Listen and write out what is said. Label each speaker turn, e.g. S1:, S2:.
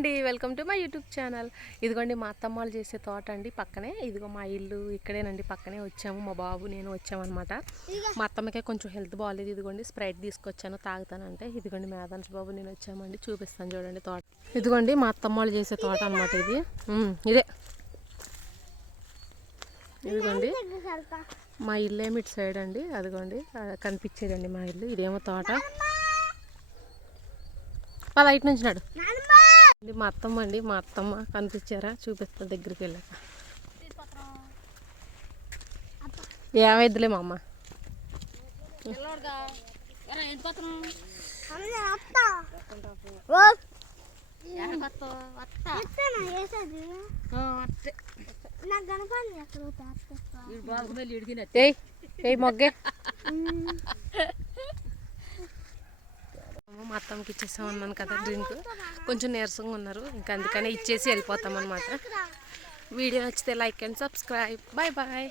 S1: అండి welcome to my YouTube channel. ఇదిగోండి మా అత్తమ్మ వాళ్ళు చేసే తోట అండి పక్కనే. ఇదిగో మా ఇల్లు ఇక్కడేనండి పక్కనే వచ్చాము మా బాబు నేను వచ్చామన్నమాట. మా అత్తమ్మకే కొంచెం హెల్త్ బాగాలేదు ఇదిగోండి స్ప్రైట్ తీసుకొచ్చాను తాగుతానంటే. ఇదిగోండి మేధాన్స్ బాబు నేను వచ్చామండి చూపిస్తాను చూడండి తోట. ఇదిగోండి మా అత్తమ్మ వాళ్ళు చేసే తోట అనమాట ఇది. ఇదే. ఇదిగోండి మా ఇల్లు ఏమి ఇటు సైడ్ అండి అదిగోండి కనిపించేదండి మా ఇల్లు. ఇదేమో తోట. పద ఇటు నుంచి నాడు. ఇది మా అత్తమ్మ అండి మా అత్తమ్మ కనిపించారా? చూపిస్తా దగ్గరికి వెళ్ళాక. ఏమైద్దిలే మా అమ్మ? మొగ్గే. మా అత్తమ్మకి ఇచ్చేసాం అన్నాను కదా డ్రింక్. కొంచెం నీరసంగా ఉన్నారు ఇంకా అందుకనే ఇచ్చేసి వెళ్ళిపోతాం అనమాట వీడియో నచ్చితే like and subscribe. Bye bye.